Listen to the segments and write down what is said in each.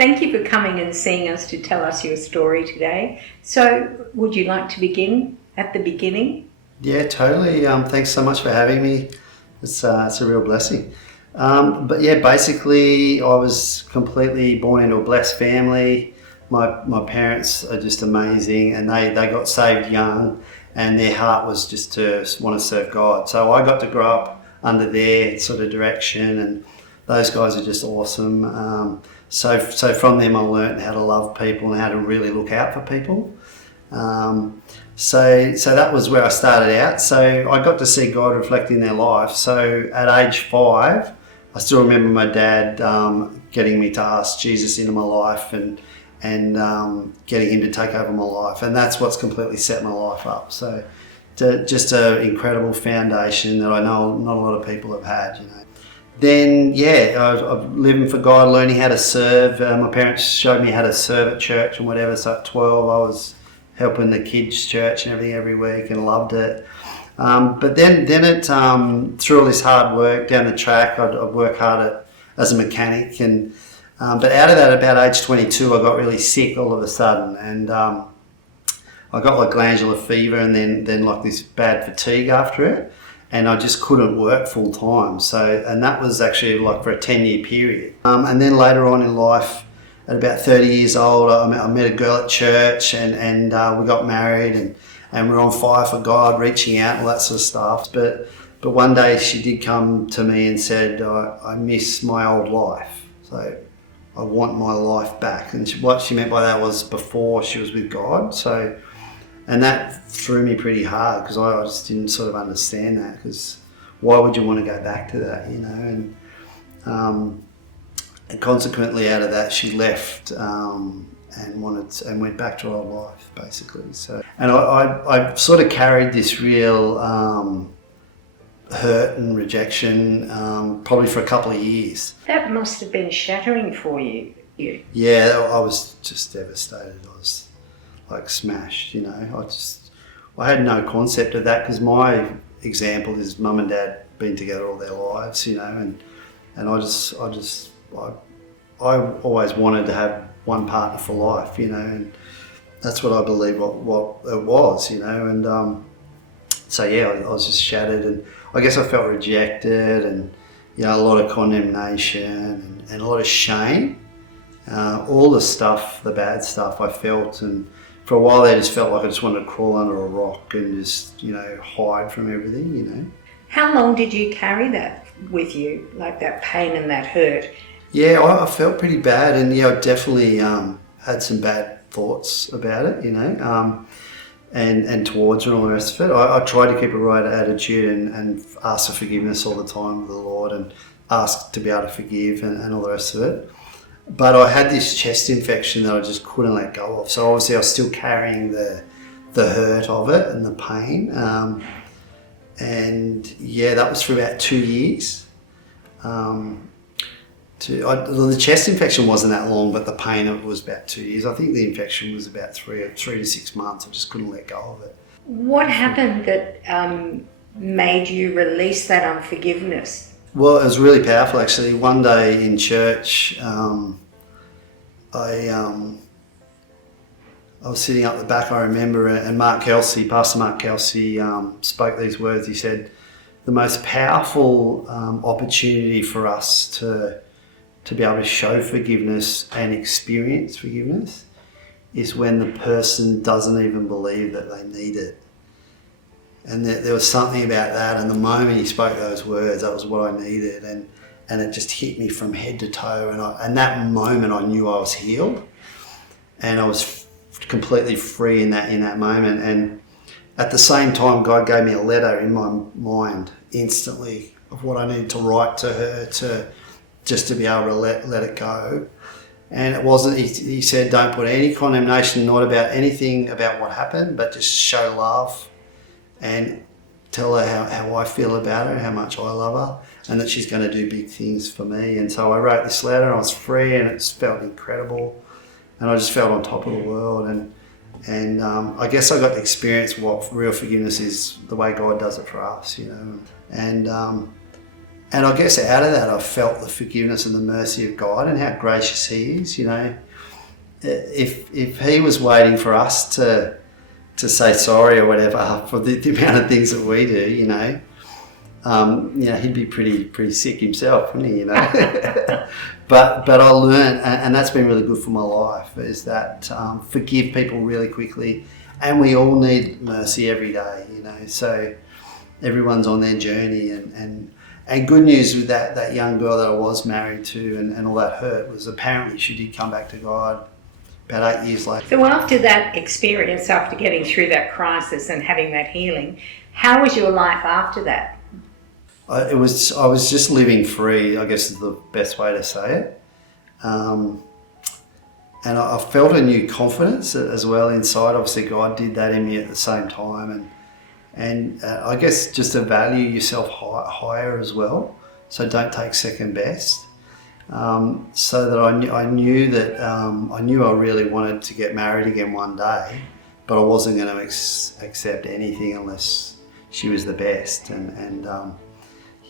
Thank you for coming and seeing us to tell us your story today. So, would you like to begin at the beginning? Yeah, totally. Thanks so much for having me. It's a real blessing. But yeah, basically, I was completely born into a blessed family. My parents are just amazing, and they got saved young, and their heart was just to want to serve God. So I got to grow up under their sort of direction, and those guys are just awesome. So from them, I learned how to love people and how to really look out for people. So that was where I started out. So I got to see God reflect in their life. So at age 5, I still remember my dad getting me to ask Jesus into my life and getting him to take over my life. And that's what's completely set my life up. So just an incredible foundation that I know not a lot of people have had, you know. Then, I'm living for God, learning how to serve. My parents showed me how to serve at church and whatever. So at 12, I was helping the kids' church and everything every week and loved it. But then it through all this hard work down the track, I'd work hard as a mechanic. But out of that, about age 22, I got really sick all of a sudden. And I got like glandular fever and then like this bad fatigue after it. And I just couldn't work full time. And that was actually like for a 10-year period. And then later on in life, at about 30 years old, I met a girl at church and we got married and we were on fire for God, reaching out and all that sort of stuff. But one day she did come to me and said, I miss my old life. So I want my life back. And what she meant by that was before she was with God. And that threw me pretty hard because I just didn't sort of understand that, because why would you want to go back to that, you know? And consequently out of that she left and went back to her old life basically. So, and I sort of carried this real hurt and rejection probably for a couple of years. That must have been shattering for you. Yeah, I was just devastated. I was like smashed, you know. I had no concept of that because my example is mum and dad been together all their lives, you know, and I always wanted to have one partner for life, you know, and that's what I believe what it was, you know, and I was just shattered, and I guess I felt rejected, and you know, a lot of condemnation and a lot of shame, all the stuff, the bad stuff I felt, and for a while there, I just felt like I just wanted to crawl under a rock and just, you know, hide from everything, you know. How long did you carry that with you, like that pain and that hurt? Yeah, I felt pretty bad, and yeah, I definitely had some bad thoughts about it, you know, and towards her and all the rest of it. I tried to keep a right attitude and ask for forgiveness all the time with the Lord and ask to be able to forgive and all the rest of it. But I had this chest infection that I just couldn't let go of. So obviously I was still carrying the hurt of it and the pain. And yeah, that was for about 2 years. The chest infection wasn't that long, but the pain of it was about 2 years. I think the infection was about three to 6 months. I just couldn't let go of it. What happened that made you release that unforgiveness? Well, it was really powerful actually. One day in church, I was sitting up the back, I remember, and Pastor Mark Kelsey spoke these words. He said, the most powerful opportunity for us to be able to show forgiveness and experience forgiveness is when the person doesn't even believe that they need it. And there was something about that, and the moment he spoke those words, that was what I needed, and it just hit me from head to toe, and that moment I knew I was healed, and I was completely free in that moment. And at the same time, God gave me a letter in my mind instantly of what I needed to write to her to be able to let it go. And it wasn't, he said, don't put any condemnation, not about anything about what happened, but just show love and tell her how I feel about her, how much I love her, and that she's going to do big things for me. And so I wrote this letter, and I was free, and it felt incredible, and I just felt on top of the world. And I guess I got to experience what real forgiveness is, the way God does it for us, you know. And And I guess out of that, I felt the forgiveness and the mercy of God and how gracious He is. You know, if He was waiting for us to say sorry or whatever for the amount of things that we do, you know, he'd be pretty sick himself, wouldn't he? You know, but I learned, and that's been really good for my life, is that forgive people really quickly, and we all need mercy every day, you know. So everyone's on their journey, and good news with that young girl that I was married to, and all that hurt, was apparently she did come back to God about 8 years later. So after that experience, after getting through that crisis and having that healing, how was your life after that? I was just living free, I guess is the best way to say it. And I felt a new confidence as well inside. Obviously God did that in me at the same time, and I guess just to value yourself higher as well. So don't take second best. So that I knew that I knew I really wanted to get married again one day, but I wasn't going to accept anything unless she was the best. And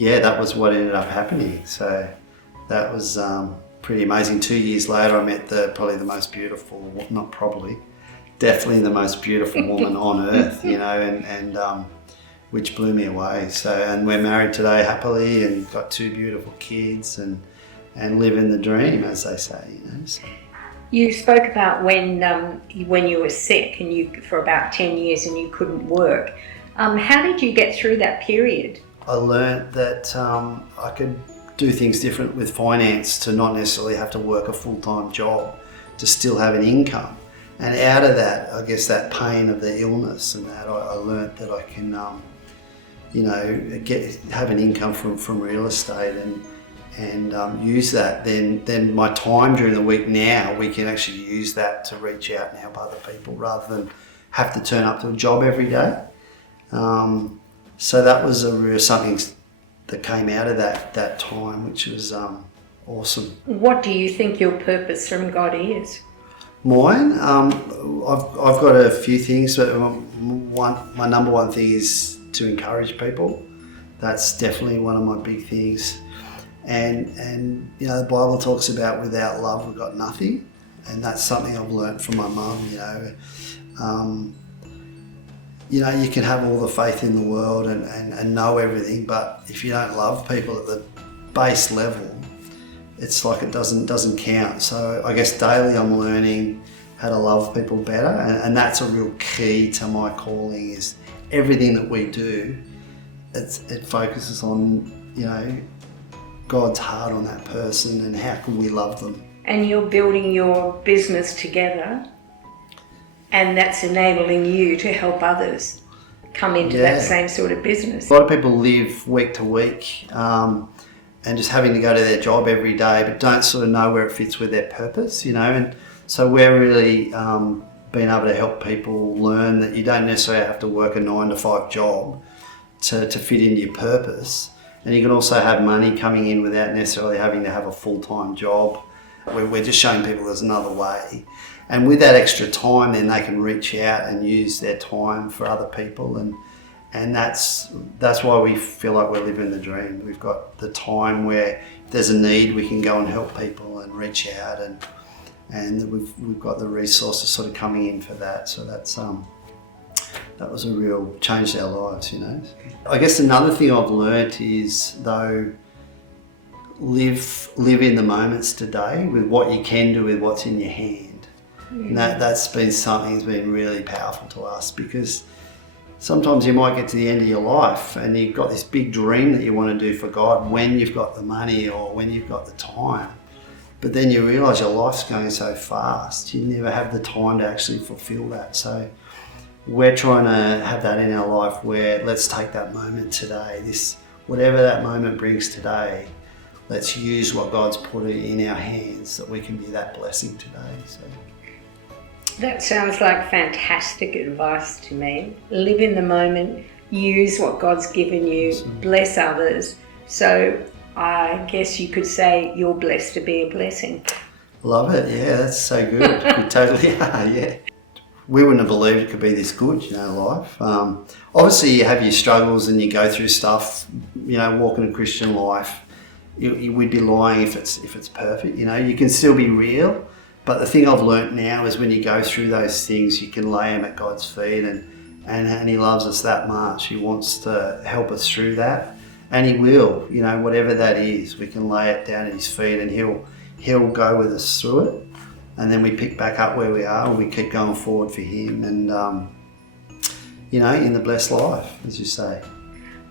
that was what ended up happening. So that was pretty amazing. 2 years later, I met definitely the most beautiful woman on earth, you know, and which blew me away. So, and we're married today happily and got 2 beautiful kids and living the dream, as they say, you know. So. You spoke about when you were sick and for about 10 years and you couldn't work. How did you get through that period? I learnt that I could do things different with finance, to not necessarily have to work a full-time job, to still have an income. And out of that, I guess that pain of the illness and that, I learnt that I can, have an income from real estate and use that. Then my time during the week now, we can actually use that to reach out and help other people rather than have to turn up to a job every day. So that was something that came out of that time, which was awesome. What do you think your purpose from God is? Mine, I've got a few things, but my number one thing is to encourage people. That's definitely one of my big things. And you know, the Bible talks about without love we've got nothing, and that's something I've learnt from my mum. You know, you can have all the faith in the world and know everything, but if you don't love people at the base level, it's like it doesn't count. So I guess daily I'm learning how to love people better, and that's a real key to my calling. Is everything that we do, it focuses on, you know, God's heart on that person and how can we love them. And you're building your business together, and that's enabling you to help others come into that same sort of business. A lot of people live week to week and just having to go to their job every day, but don't sort of know where it fits with their purpose, you know. And so we're really being able to help people learn that you don't necessarily have to work a 9-to-5 job to fit into your purpose. And you can also have money coming in without necessarily having to have a full-time job. We're just showing people there's another way. And with that extra time, then they can reach out and use their time for other people. And that's why we feel like we're living the dream. We've got the time where if there's a need, we can go and help people and reach out. And we've got the resources sort of coming in for that. So that was a real changed our lives, you know. I guess another thing I've learnt is, though, live in the moments today with what you can do with what's in your hand. And that's been something that's been really powerful to us, because sometimes you might get to the end of your life and you've got this big dream that you want to do for God when you've got the money or when you've got the time. But then you realise your life's going so fast, you never have the time to actually fulfil that. So we're trying to have that in our life where let's take that moment today, whatever that moment brings today, let's use what God's put in our hands that we can be that blessing today. So. That sounds like fantastic advice to me. Live in the moment, use what God's given you, bless others. So I guess you could say you're blessed to be a blessing. Love it, yeah, that's so good. We totally are, yeah. We wouldn't have believed it could be this good, you know, life. Obviously you have your struggles and you go through stuff, walking a Christian life, we'd be lying if it's perfect. You can still be real, but the thing I've learnt now is when you go through those things, you can lay them at God's feet, and He loves us that much. He wants to help us through that, and He will. Whatever that is, we can lay it down at His feet, and He'll go with us through it, and then we pick back up where we are, and we keep going forward for Him, and in the blessed life, as you say.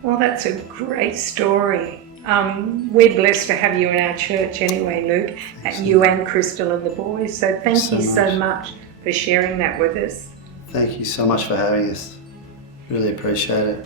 Well, that's a great story. We're blessed to have you in our church anyway, Luke, you and Crystal and the boys. So thank you so much for sharing that with us. Thank you so much for having us. Really appreciate it.